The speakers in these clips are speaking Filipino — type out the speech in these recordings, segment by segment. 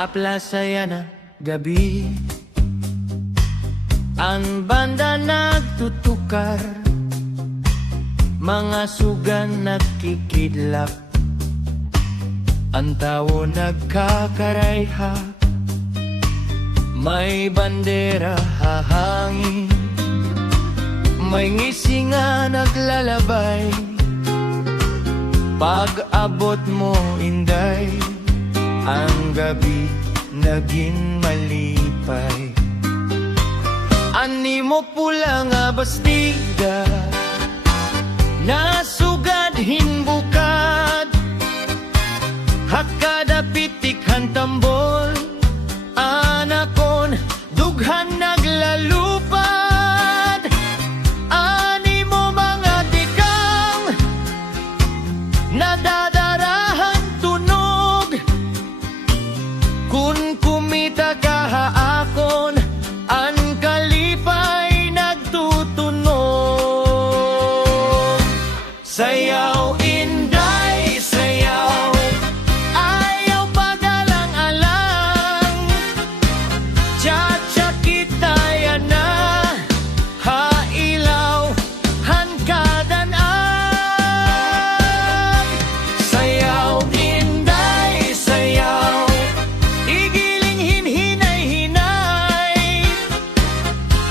Hapla saya na gabi, ang banda nagtutukar, mga sugan nagkikidlap, ang tao nagkakarayhap, may bandera hahangin, may ngisi nga naglalabay. Pag-abot mo, inday, ang gabi naging malipay. Animo pula nga bastida, nasugad hinbukad, hakada pitikhan tambol, anakon dughan naglalupad. Animo mga tikang nadadarahan tunog, kun kumita kahaakon, ang kalipay nagtutunog. Sayaw inday, sayaw, ayaw pagalang-alang, cha-cha kita yan na, hailaw, hankadanang. Sayaw inday, sayaw, igiling hinhinay-hinay,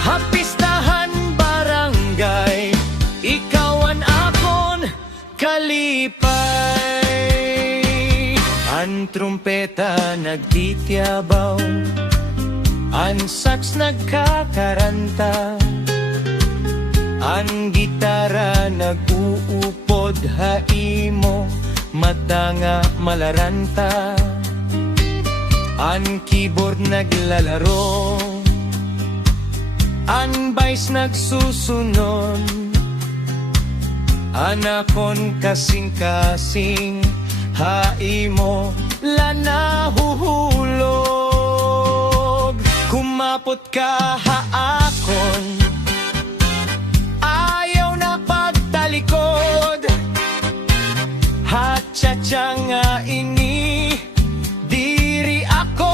hapistahan barangay, ikaw ang akon kalipay. Ang trumpeta nagtityabaw, ang sax nagkakaranta, ang gitara nag-uupod, haimo mata nga malaranta, ang keyboard naglalaro, ang bass nagsusunon, anakon kasing-kasing, haimo lanahuhulog. Kumapot ka haakon, ayaw na pagtalikod, hatcha-cha nga ini, diri ako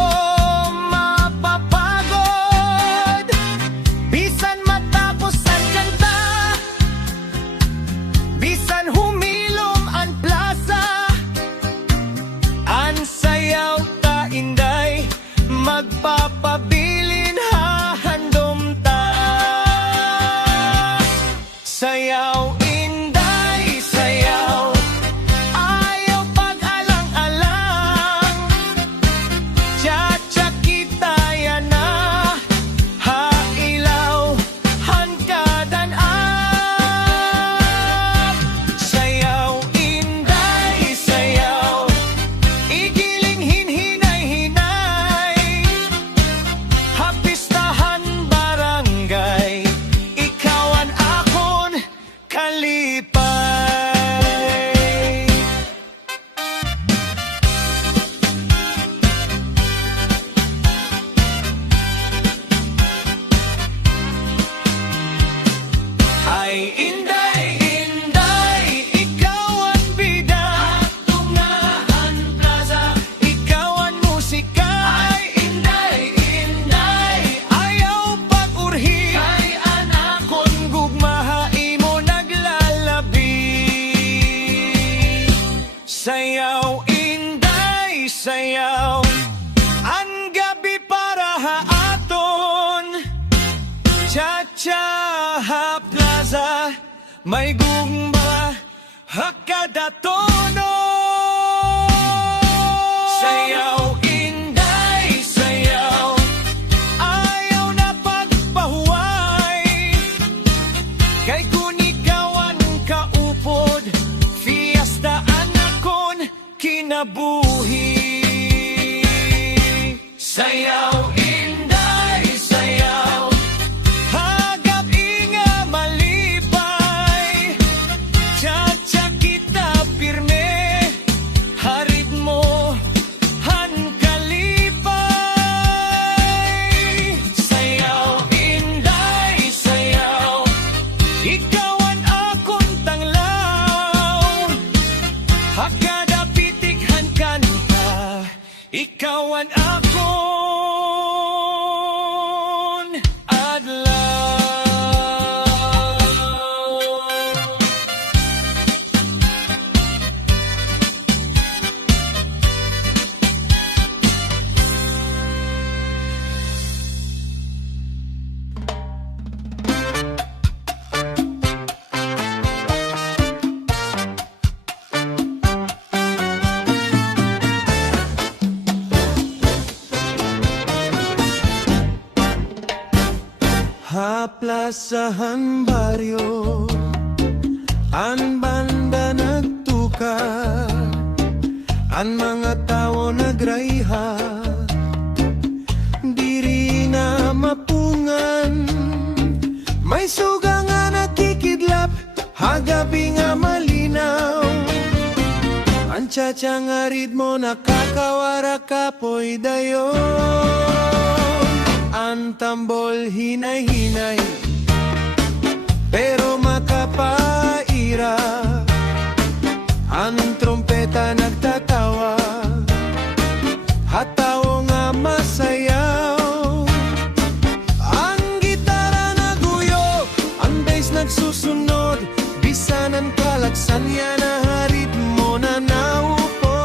mapapagod. Bisan matapos ang kanta, bisan humilom ang plaza, ang sayaw ta inday, magpapabilin hahandom ta. Sayaw inday, sayaw, ayaw pag-alang-alang, cha-cha kita yan na, hailaw, hankadanang. Sayaw inday, sayaw, igiling hinhinay-hinay, hapistahan barangay, ikaw ang akon kalipay. Ay inday, inday, ikaw ang bida, tungahan plaza, ikaw ang musika. Ay inday, inday, ayaw pag-urhi, kay anakon gugmahaimo naglalabi. Sayaw inday, sayaw, ang gabi para haaton, cha-cha ha plaza, may gugma hakada tono. Sayaw inday, sayaw, ayaw na pagpahuway, kay kung ikaw ang kaupod, fiesta anakon kinabuhi. Sayaw inday, sayaw, hagap inga malipay, cha-cha kita pirme, harit mo han kalipay. Sayaw inday, sayaw, ikaw ang akon tanglaw, hakada pitikhan kanta, ikaw ang akon plazahan baryo, an banda nagtuka, an mga tao nagrayha, diri na mapungan, may suga nga nakikidlap, hagabi nga malinaw. Ang tsa-tsa nga ritmo nakakawara kapoy dayon. Ang tambol hinay-hinay, pero makapaira. Ang trompeta nagtatawa, hataw nga masayaw. Ang gitara naguyo, ang bass nagsusunod, bisanan kalagsan yan na ritmo na naupo.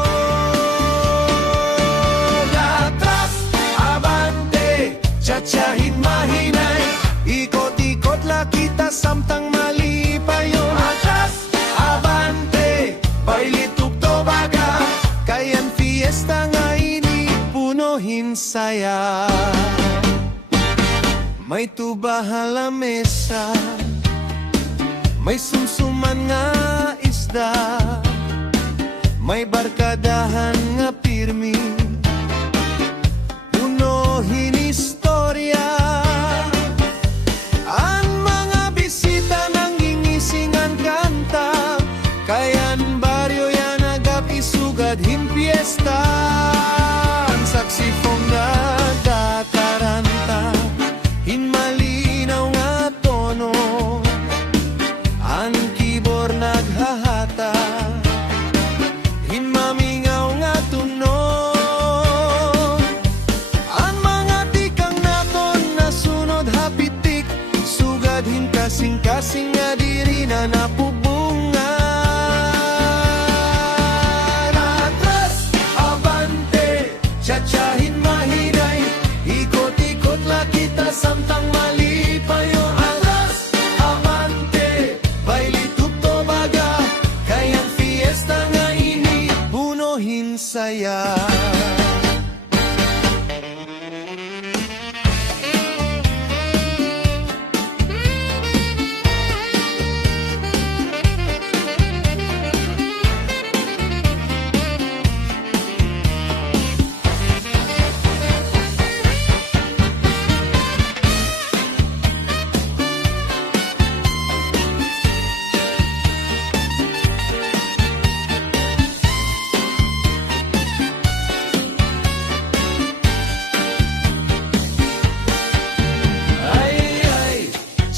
Atras, abante, tsa-tsahin mahinay, ikot-ikot la kita samtang malipayon. Atras, abante, bailitug tobaga, kayan fiesta nga ini punuhin saya. May tubahan la mesa, may sumsuman nga isda, may barkadahan nga pirmi, punuhin istorya. Ang mga bisita nang gingisingan kanta, kayan baryo yan agap isugad himpiesta. Ang saksifong nagkakaranta, hinmalinaw nga tono, ang keyboard naghahata, hinmamingaw nga tunog. Ang mga tikang naton nasunod hapitik, sugad kasing-kasing nga diri na napubungan. Atras, abante, tsa-tsahin mahinay, ikot-ikot la kita samtang malipayon. Atras, abante, bailitug tobaga, kayang fiesta nga ini punuhin saya.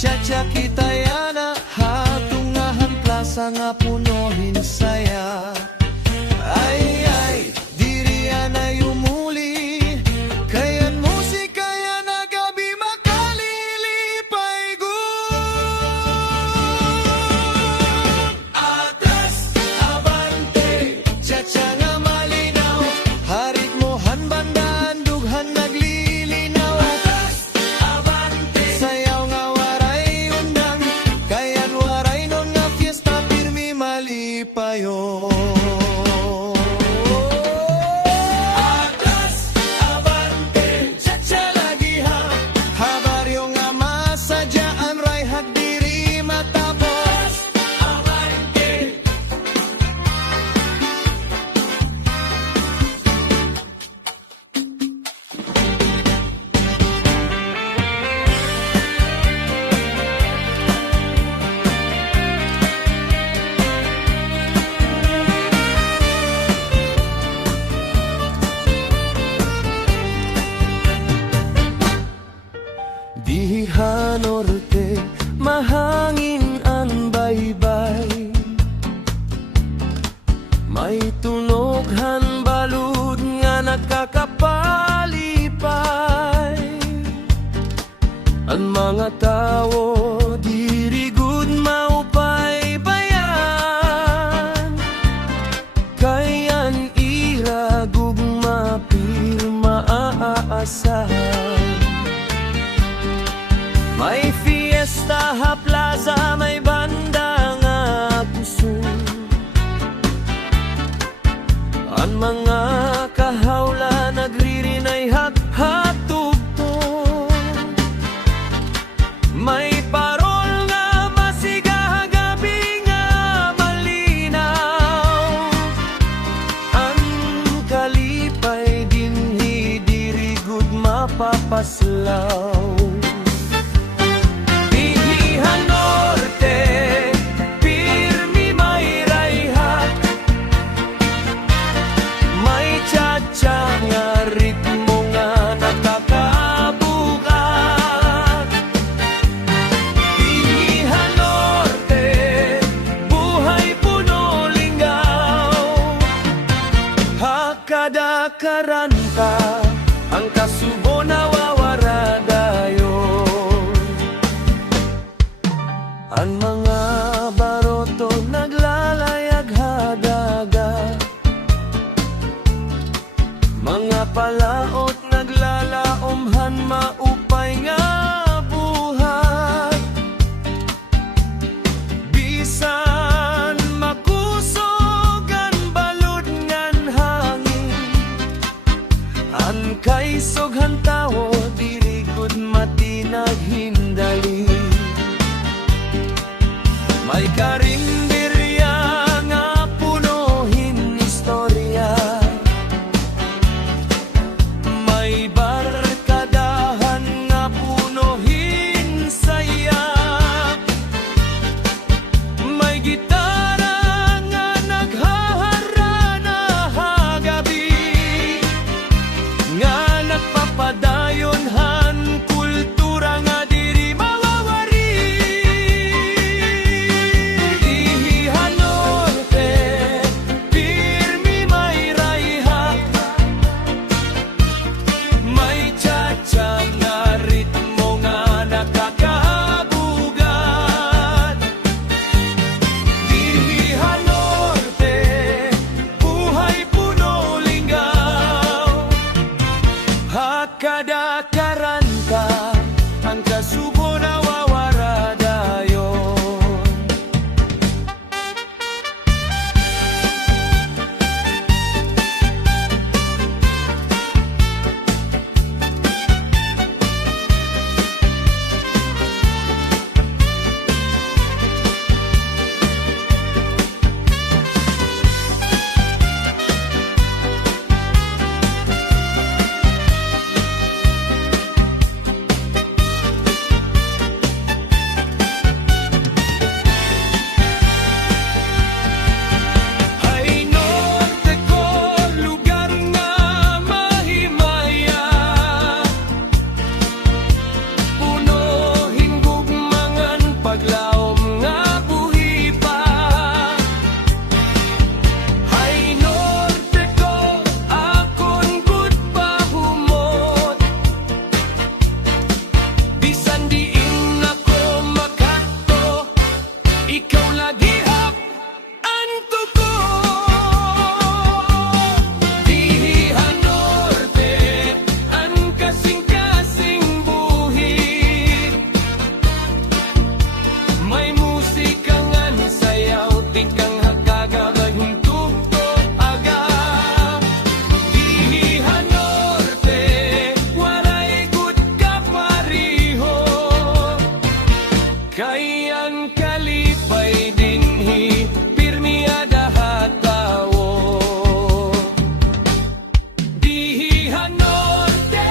Tsa-tsa kita yana, hatungahan plaza nga punuhin saya. Ay, diri na yumuli, kayan musika yan na gabi makalilipay gun. Atras, abante, tsa-tsa nga malinaw, harit mo hanbandan, dughan naglilinaw. Atras, abante, sayaw nga waray undang, kayan waray nun nga fiesta pirmi malipayon. Atras, abante, tsa-tsa lagi ha, habaryo nga masadyaan ray hadiri matapos. Abante, diha norte, mahangin ang baybay, may tunoghan balud nga nakakapalipay. Ang mga tao diri gud maupay bayan, kayan ira gugma pirma aasahan. May fiesta ha plaza, may banda nga kusog, ang mga kahawla nagririnay hatugtog. May paslaw. Ihihan Norte, pirmi may rayhat, May tsa-tsa nga ritmo nga nakakabukat. Ihihan Norte, buhay puno lingaw. Hakada karanta, ang kasubo nawawara dayon. Ang mga baroto naglalayag hadaga, mga palaot naglalaomhan maupay nga buhat. Bisan makusog ang balod ngan hangin, ang kaisoghan tawo diri gud matinag hindali. May karinderya nga punohin istorya, may barkadahan nga punohin saya, may gitara nga naghaharana hagabi, nga nagpapadayonhan kultura nga diri mawawari. Ihihan Norte, pirmi may rayhat, may tsa-tsa nga ritmo nga nakakabugat. Ihihan Norte, buhay puno lingaw. Hakada karanta, ang kasubo nawawara dayon. Ay Norte ko, lugar nga mahimaya, puno hingugmangan paglaom nga buhi pa. Ay Norte ko, akon gud pahumot, bisan diin ako makadto, ikaw lagi hap anto ko. Ihihan Norte, ang kasing-kasing buhit, may musika ngan sayaw, tingkang hakagagayong tugtog aga. Ihihan Norte, walay gud kapariho, kay ang kalipay dinhi, pirmi adahat tawo. Ihihan Norte,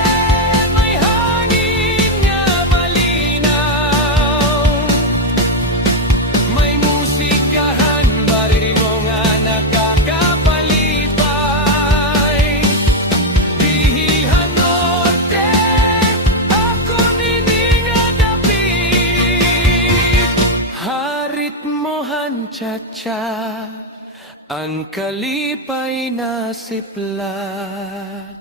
may hangin nga malinaw, may musikahan barilo nga nakakapalipay. Ihihan Norte, ako nininga dapit, harit mohan cha-cha, ang kalipay na siplat.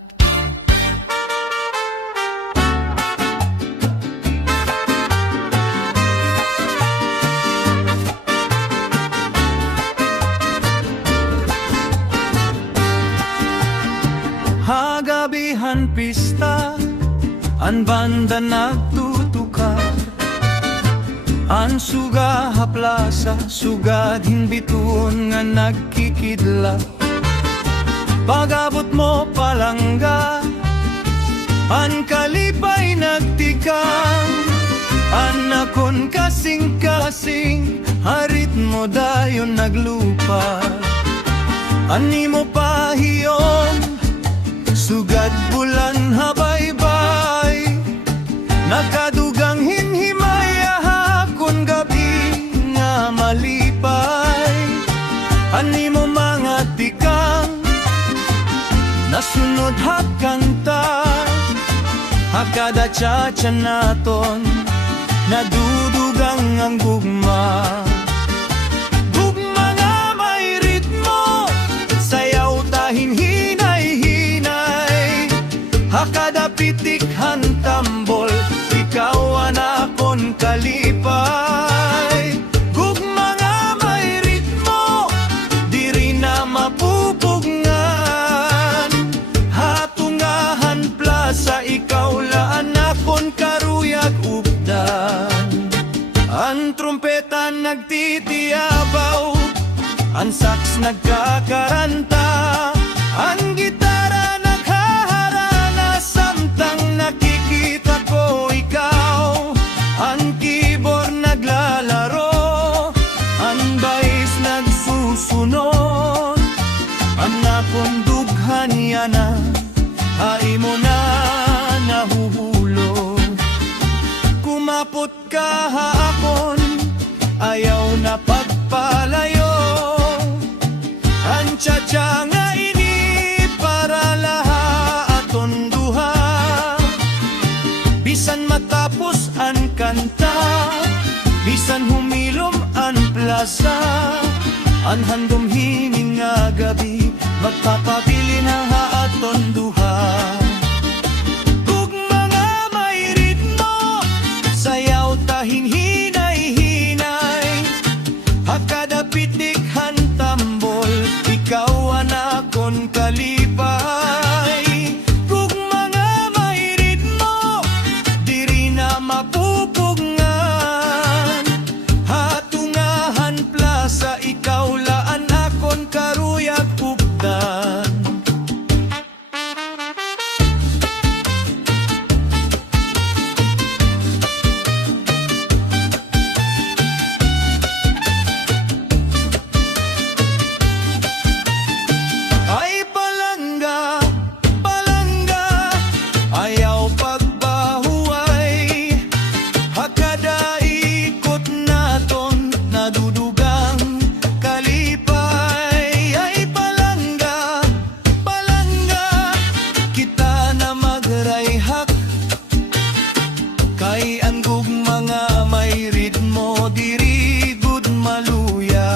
Hagabihan pista, an banda nagtutukar, an suga haplasa, sugad hinbituon nga nagkikidla. Pagabot mo palangga, an kalipay nagtikang, an akon kasing-kasing, harit mo dayon naglupa. Ani mo pahiyon, sugad bulan habaybay, nasunod hakanta. Hakada cha-cha naton, nadudugang ang gugma. Gugma nga may ritmo, sayaw tahin hinay-hinay. Hakada pitikhan tambol, ikaw ang akon kalipay. Gugma nga may ritmo, diri na mapupugngan. Hatungahan plaza, ikaw laan akon karuyag updan. Ang trumpeta nagtitiyabaw, ang sax nagkakaranta, ang gitara naghaharana, samtang nakikita ko ikaw. Ang keyboard naglalaro, ang bass nagsusunod, ang akong dughan yana, ay mo na nahuhulog. Kumapot ka haakon, ayaw na pagpalayo. Ang cha-cha nga ini para lahaton duha. Bisan matapos ang kanta, bisan humilom ang plaza, ang handom hingin nga gabi, magpapabili na haaton duha. Gugma nga may ritmo, sayaw tahing hinay-hinay. Hakada pitikhan tambol, ikaw ang akon kalipay. Gugma nga may ritmo, diri na mapupugngan. Hatungahan plaza, ikaw laan akon karuyag updan. Ay palangga, palangga, ayaw pagbahuay. Hakada ikot naton, nadudugang kalipay. Ay palangga, palangga, kita na magrayhak. Kay ang gugma nga may ritmo, diri gud maluya.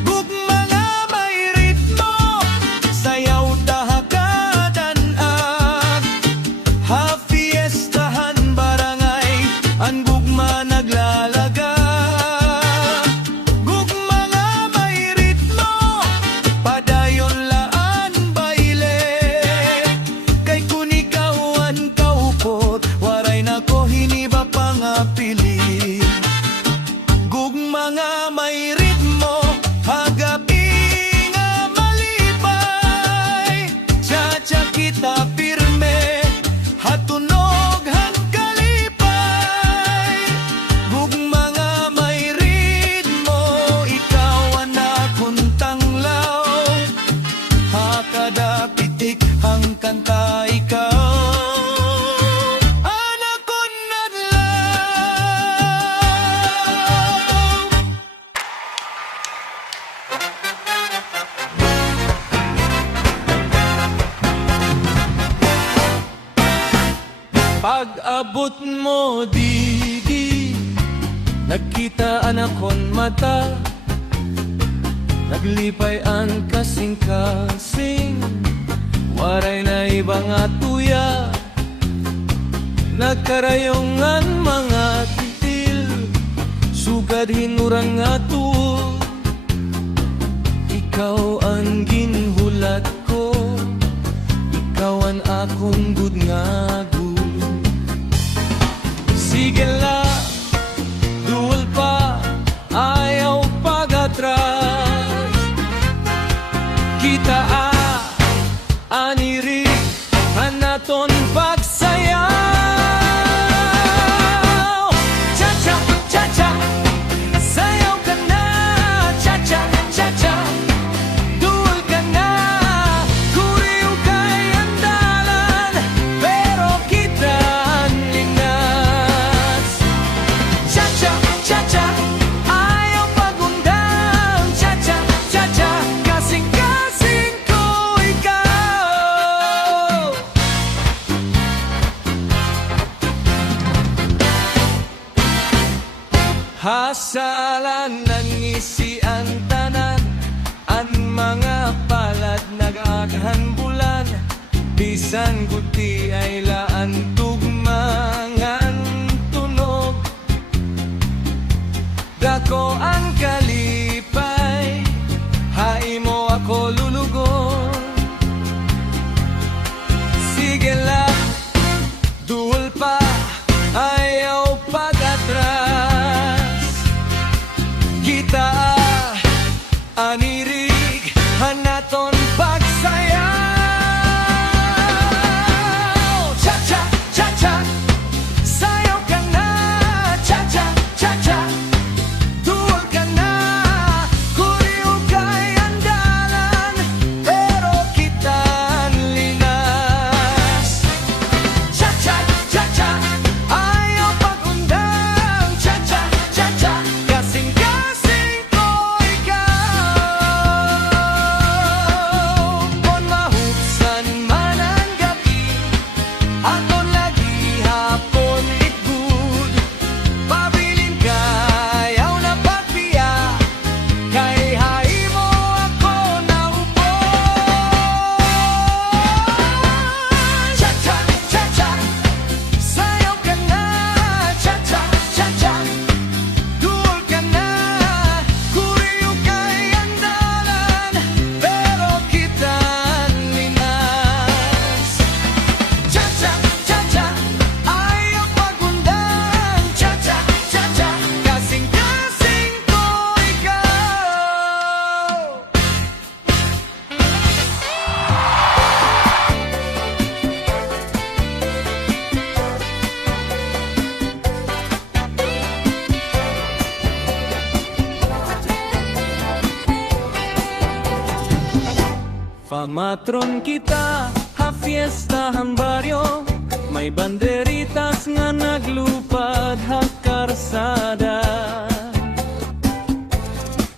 Gugma nga may ritmo, sayaw tahakadan-ak. Ha-fiestahan barangay, ang gugma naglalaga. Gugma nga may ritmo, padayon laan baile. Kay kunikawan kaupot, waray na ko hiniba pangapili. Gugma nga may ritmo, hagabi nga malipay. Cha-cha kita pirme, hatunog hang kalipay. Gugma nga may ritmo, ikaw ang akong tanglaw. Hakada pitik ang kanta, ikaw ang akong nadlaw. Pag-abot mo digi, nagkita anakon mata, naglipay ang kasing-kasing, waray na ibang atuya. Nagkarayongan mga titil, sugad hinurang nga tuo. Ikaw ang ginhulat ko, ikaw ang akong gudngagud. Sige la, duwal pa, ayaw pagatras. Kita aniri, hanaton pagsayaw. Cha-cha, cha-cha, sayaw ka na. Cha-cha, cha-cha, duwal ka na. Kuriw kay andalan, pero kita ang linas. Cha-cha, cha-cha, ayaw pagundang. Cha-cha, cha-cha, kasing-kasing ko ikaw. Masalan ng isi ang tanan, ang mga palad nag-aghan bulan, bisan guti ay laan tugmangan tunog. Dako ang kalipay, hai mo ako lulugon. Sige lang, duol pa, ayaw pag-atras. Kita anirig, hanaton pagsayaw. Cha-cha, cha-cha, sayaw ka na. Cha-cha, cha-cha, duwag ka na. Kuriw kay andalan, pero kitan linas. Cha-cha, cha-cha, ayaw pag-undang. Cha-cha, cha-cha, kasing-kasing ko ikaw. Kung mahuksan man ang gabi, ako lagi hapon itgud. Pabilin ka, ayaw na pagbiya, kay hai mo ako naupo. Cha-cha, cha-cha, sayaw ka na. Cha-cha, cha-cha, duol ka na. Kuriw kay andalan, pero kitan linas. Cha-cha, cha-cha, ayaw pag-undang. Cha-cha, cha-cha, kasing-kasing ko ikaw. Pamatron kita, ha-fiestahan baryo, may banderitas nga naglupad ha karsada.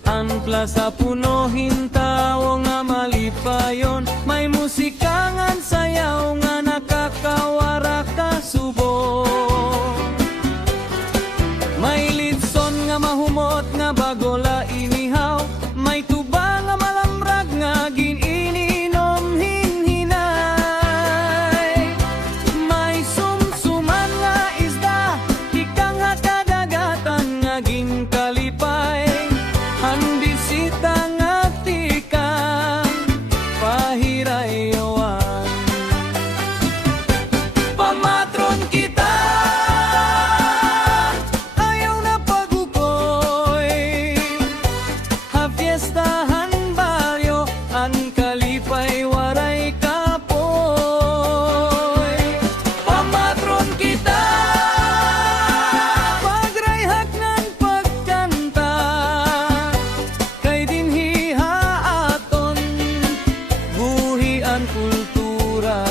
Ang plaza puno hintaw nga malipayon, may musika nga sayaw nga nakakawara ka subong. May litson nga mahumot nga bagola inihaw, may tuba nga malamrag nga gininom hinhinay. May sumsuman nga isda, ikang nga kadagatan nga ginkalipay. Ang bisita nga tikang pahirayawan. Pamatron kita, ayaw na pagukoy. Ha-fiestahan baryo, ang kalipay waray kapoy. Pamatron kita, pagrayhak ng pagkanta, kay dinhi haaton, buhi ang kultura.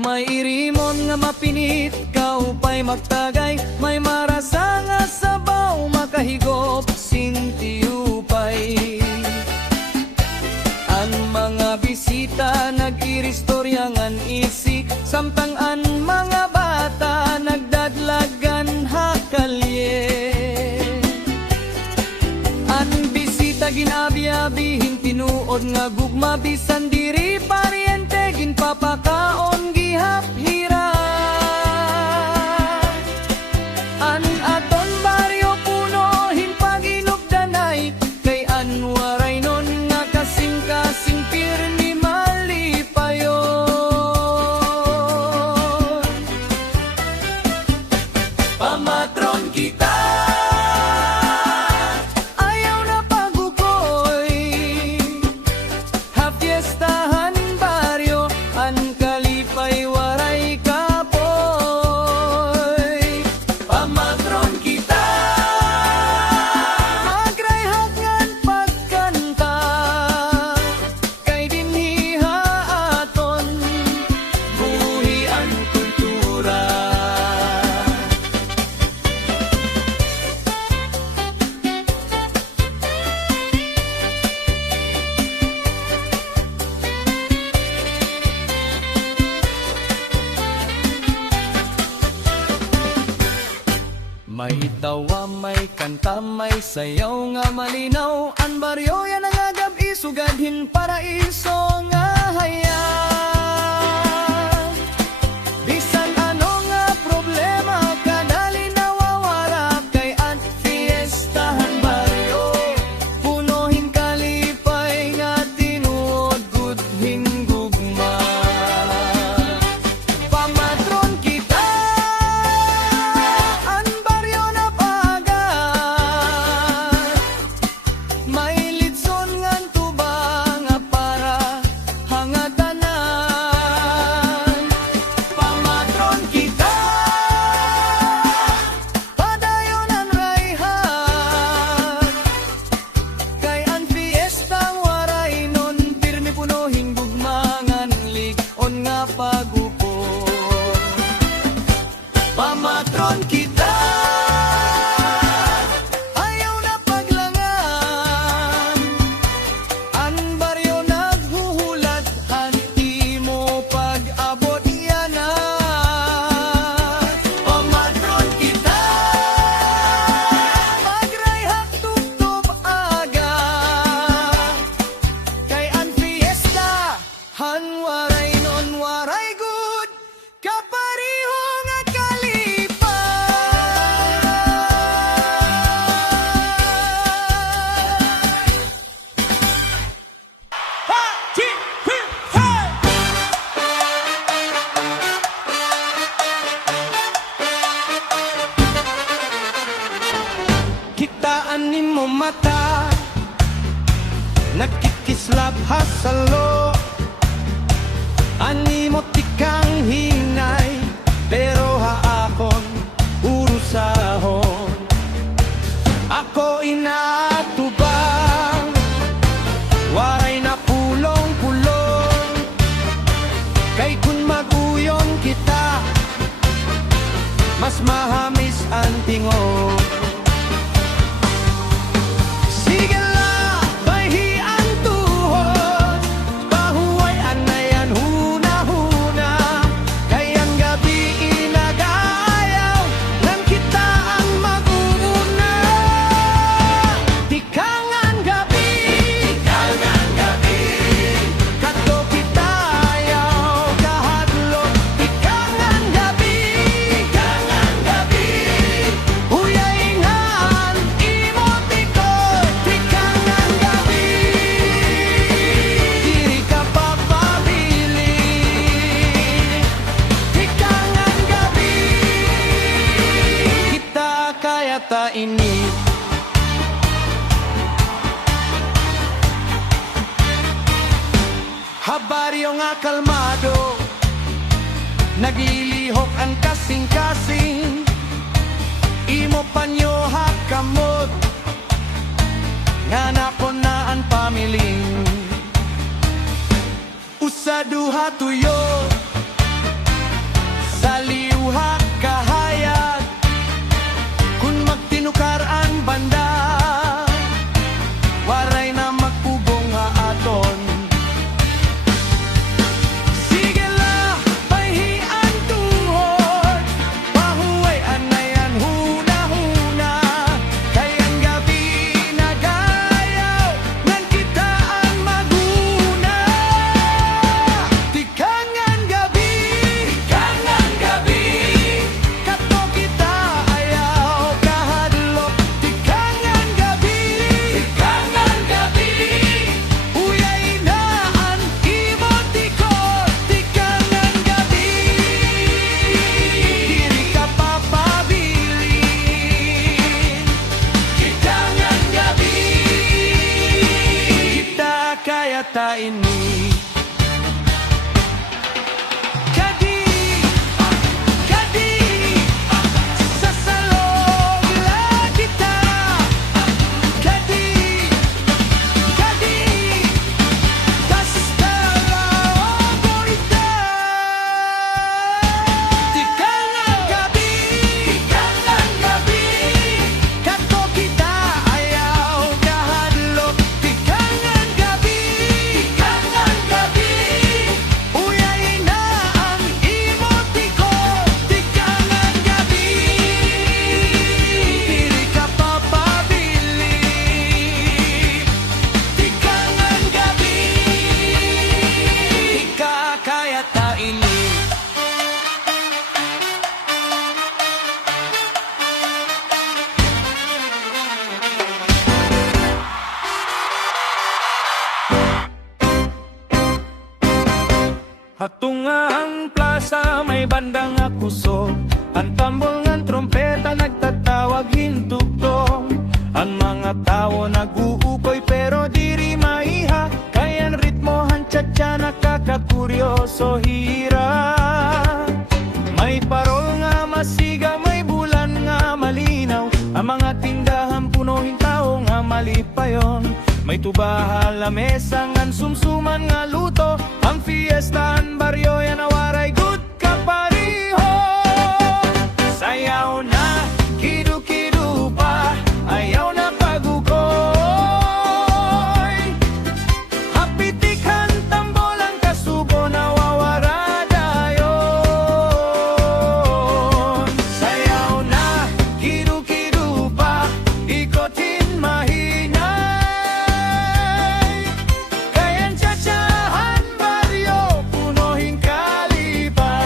May irimon nga mapinit, kaupay magtagay, may marasa nga sabaw, makahigop sing tiyupay. Ang mga bisita nag-iristorya ngan isi, samtang ang mga bata nagdadlagan hakalye. Ang bisita ginabi-abihin tinuod nga gugma, bisan diri pariente ginpapakaon gihap-hira. An aton baryo puno hinpaginugdanay, kay anwaray non nga kasing-kasing pirmi malipayon. Pamatron kita, ayaw na pagukoy. Ha-fiestahan baryo, ang kalipay waray kapoy. Bitawa may kanta, may sayaw nga malinaw. Ang baryo yan ang agab isugadhin paraiso nga hayag. Bisan ano nga problema kadali nawawala kay ang fiestahan baryo. Punohin kalipay nga tinuod gudhin gugma. Pamatron kita ang baryo na pagat. May litson ngan tubang nga para hangatanan. Pamatron kita padayon ang rayhan. Kay ang fiestang waray nun pirmi punohing gugmangan lig-on nga pagupon. Pamatron kita ayaw na paglangan. Ang baryo naghuhulat hanti mo pag-abot yana. Pamatron kita magrayhak tuptop aga. Kay ang fiesta han waray non waray good kapariho nga kitaan nimo mata nagkikislab hasalo. Ani mo tikang hinay pero haakon urusahon. Ako inatubang waray na pulong-pulong. Kay kun maguyon kita mas mahamis ang tingog. Sige la, bayhian tuhod, pahuway anayan huna-huna. Kay ang gabi inagayaw, nang kita ang mag-uuna. Tikangan gabi, kadto kita ayaw kahadlok. Tikangan gabi, uyaingan imotiko. Tikangan gabi, diri ka papabili. Tikangan gabi, kita kaya ta init. Habaryo nga kalmado, naglilihok ang kasing-kasing. Imo panyo hakamot, nga nakonaan pamiling. Usaduha tuyo, saliuha kahayag. Kung magtinukar ang banda, waray na magpugong nga aton. Sige la, bayhian tuhod, pahuway anayan huna-huna. Kay ang gabi nagayaw, nang kita ang maguna. Tikangan gabi, kadto kita ayaw kahadlok. Tikangan gabi, uyainaan imotiko. Tikangan gabi, diri ka papabilin. Tikangan gabi, kita kaya ta ini. Kadi, sa salog la kita. Kadi, tas talago ita. Tikangan gabi, kadto kita ayaw kahadlok. Tikangan gabi, Hatung nga ang plaza may bandang akuso, ang tambol ng trompeta nagtatawag hintugtong. Ang mga tao nag-uukoy pero diri maiha, kayan ritmo hantsa-tsa nakakakuryoso hira. May parol nga masiga, may bulan nga malinaw, ang mga tindahan punuhin tao nga malipayon. May tubaha lamesa ngan sumsuman nga luto, ang fiestahan baryo yan awaray good kapariho. Sayaw na, kidu-kidu pa, ayaw na pagukoy. Hapitikhan tambolang kasubo nawawara dayon. Sayaw na, kidu-kidu pa, ikotin mahinay. Kayan tsa-tsahan baryo, punuhin kalipay.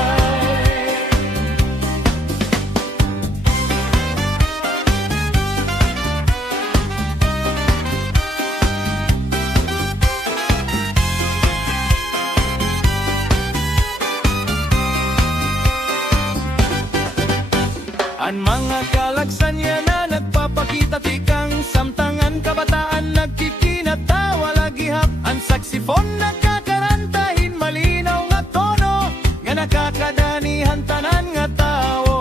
Ang mga kalagsan yan na nagpapakita tikang samtangan kabataan nagkikinatawa lagihap. Ang saksifon nagkakarantahin malinaw nga tono nga nakakadanihan tanan nga tao.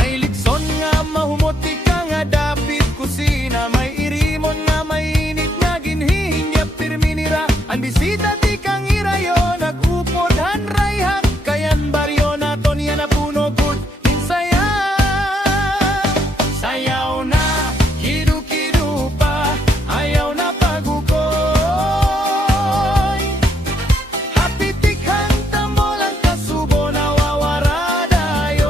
May likson nga mahumot ika nga dapit kusina, may irimon nga mainit nga ginhihinyap pirminira. Ang bisita tikang irayo nag-upod hanrayhak, kayan baryo naton yan na puno good insaya. Sayaw na, kidu-kidu pa, ayaw na pagukoy. Hapitikhan tambolang kasubo nawawara dayon.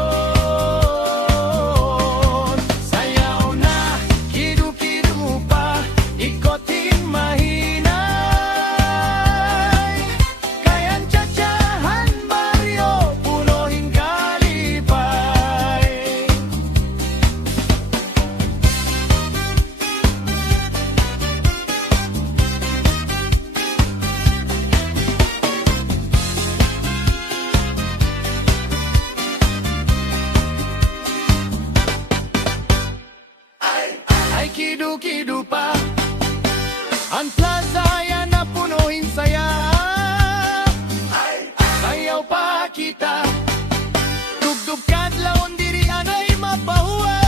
Sayaw na, kidu-kidu pa, ikotin mahinay. Kayan tsa-tsahan baryo, punuhin kalipay. Ay kidu-kidu pa, ang plaza yan na punuhin saya. Sayaw pa kita, tugtog kadlawon diri anay mapahuway.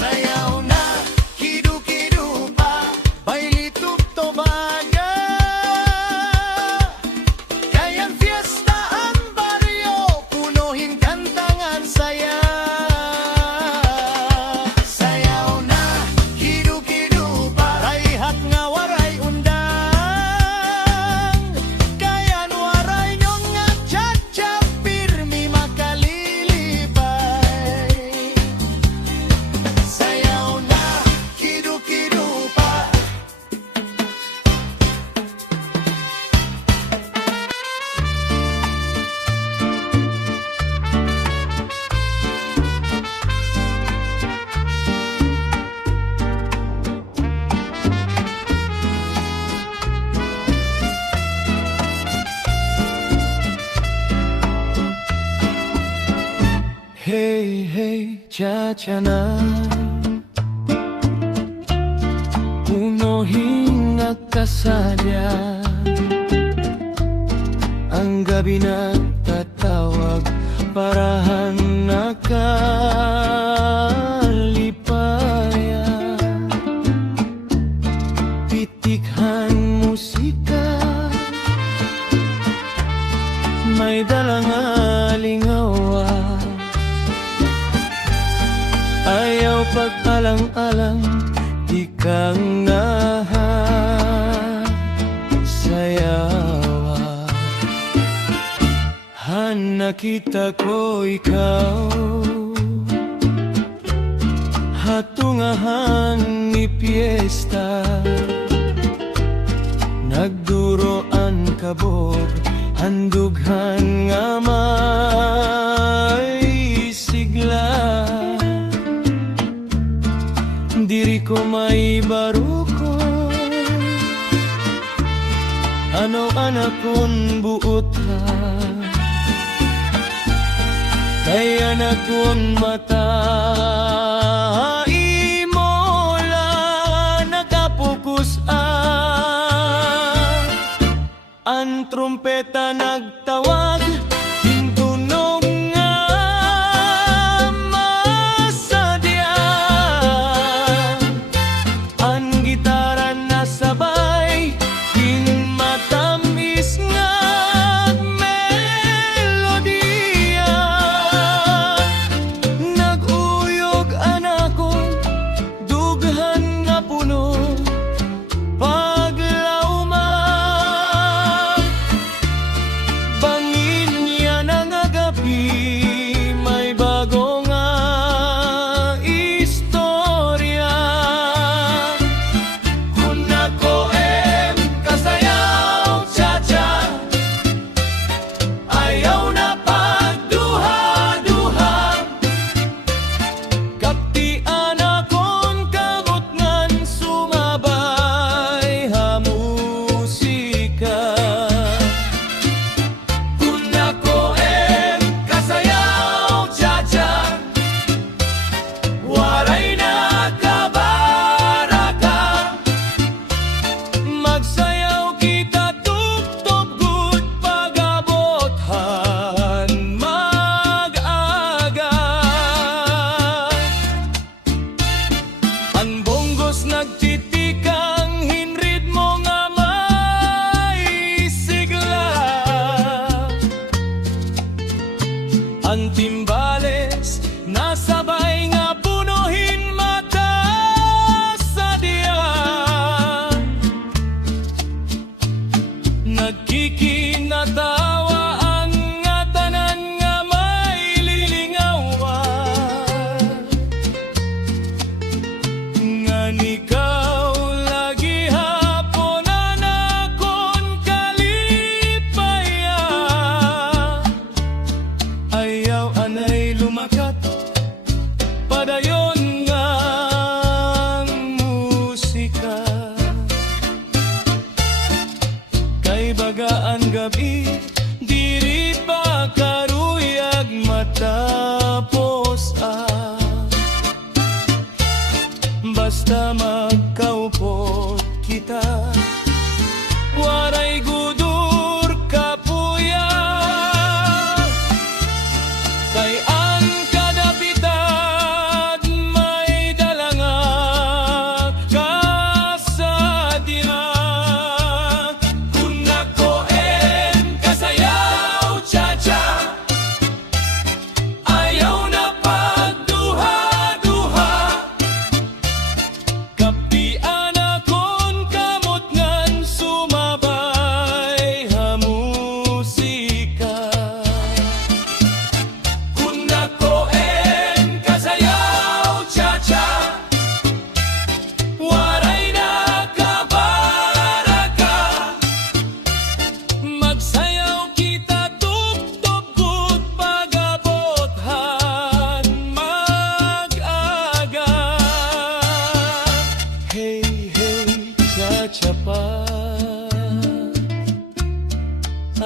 Sayaw na, kidu-kidu pa, baili tugtobaga. Kayan fiesta ang baryo, punuhin kantangan saya. Sayaw na, kidu-kidu pa, rayhat nga waray undang. Kayan waray nyong nga tsa-tsa, pirmi makalilipay. Sayaw na, kidu-kidu pa. Hey, hey, tsa-tsa na, punuhin at kasadya. Ang gabi nagtatawag, parahan nakalipaya. Pitikhan musika, may dalang alingawa. Ayaw pag-alang-alang, di kang nasayawa. Han nakita ko ikaw, hatungahan ni piyesta. Nagduroan kabog, handughan nga may sigla. Diri ko may baruko, Ano anak kon buot ka kay anak kon mata imo lang nakapokus ang trumpeta nagtawag hintunog nga masadya ang gitara nasabay matamis nga melodiya nag-uyog anako dughan nga puno paglauma bangin niya ng agapi may bago nga istorya kung ako kasayaw cha-cha ayaw na pagduha-duha kaptian akong kamot ngan sumabay ha musika kung ako kasayaw cha-cha waray na kabaraka magsayaw kita tugtog good pag-abot han mag-aga ang bonggos nagtitikang hinritmo nga may sigla ang timbales nasabay nga punuhin mata sa diyan nagkikinatawa ang nga tanan nga may lilingawan ngan ikaw lagi hapon anakon kalipaya ayaw anay lumakat padayon nga musika kay bagaan gabi diri pa karuyag matapos basta magkaupot kita waray gudur kapuya kay ang kadapitad may dalanga kasadya kung ako kasayaw cha-cha ayaw na pagduha-duha kaptian akong kamot ngan sumabay ha musika kung ako kasayaw cha-cha waray na kabaraka magsayaw kita tugtog good pag-abot han mag-aga hey hey cha-cha pa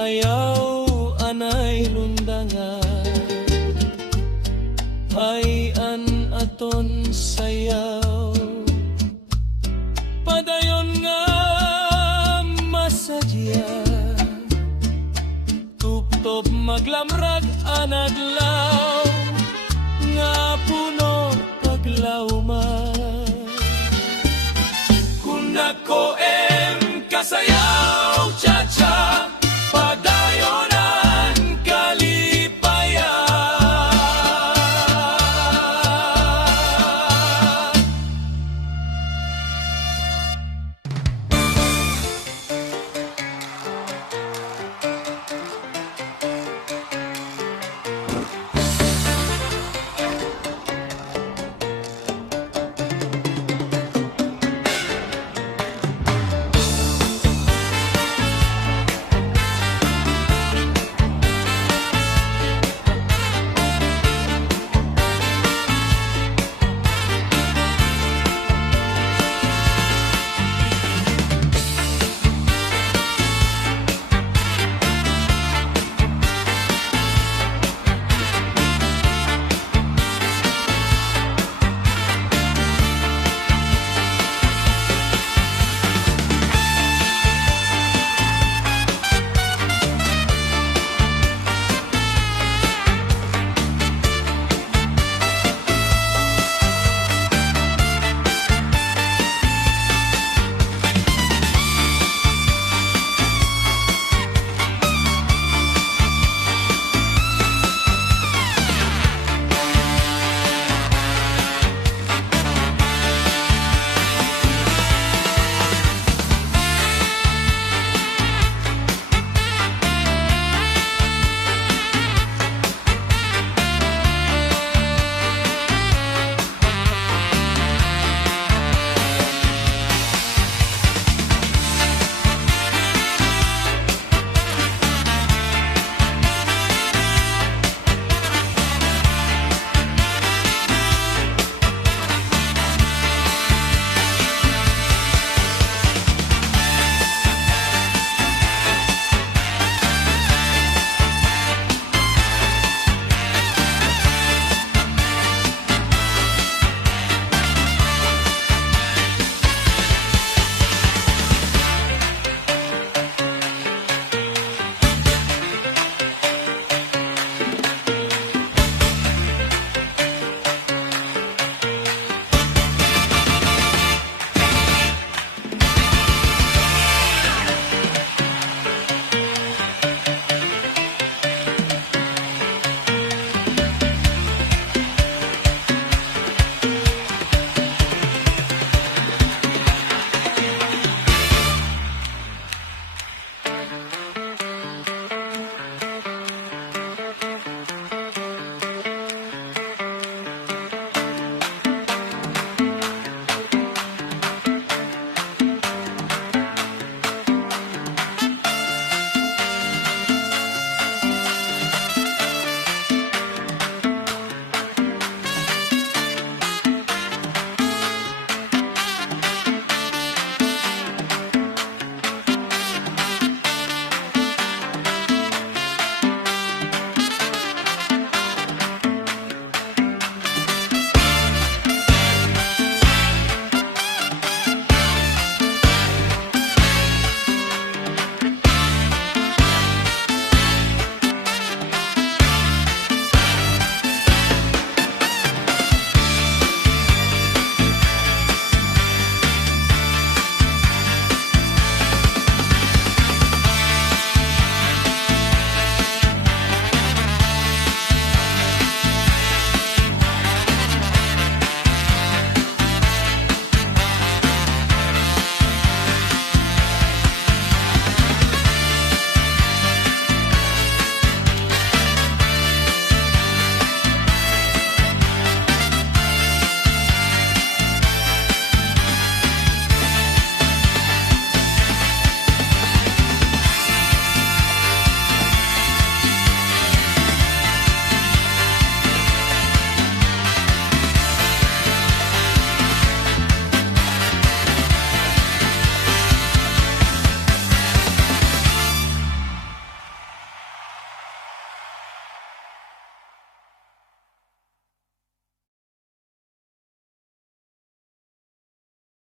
ayaw anay lundangan ay an aton sayaw padayon nga masadya tuptop maglamrag anadlaw nga puno paglawman kung ako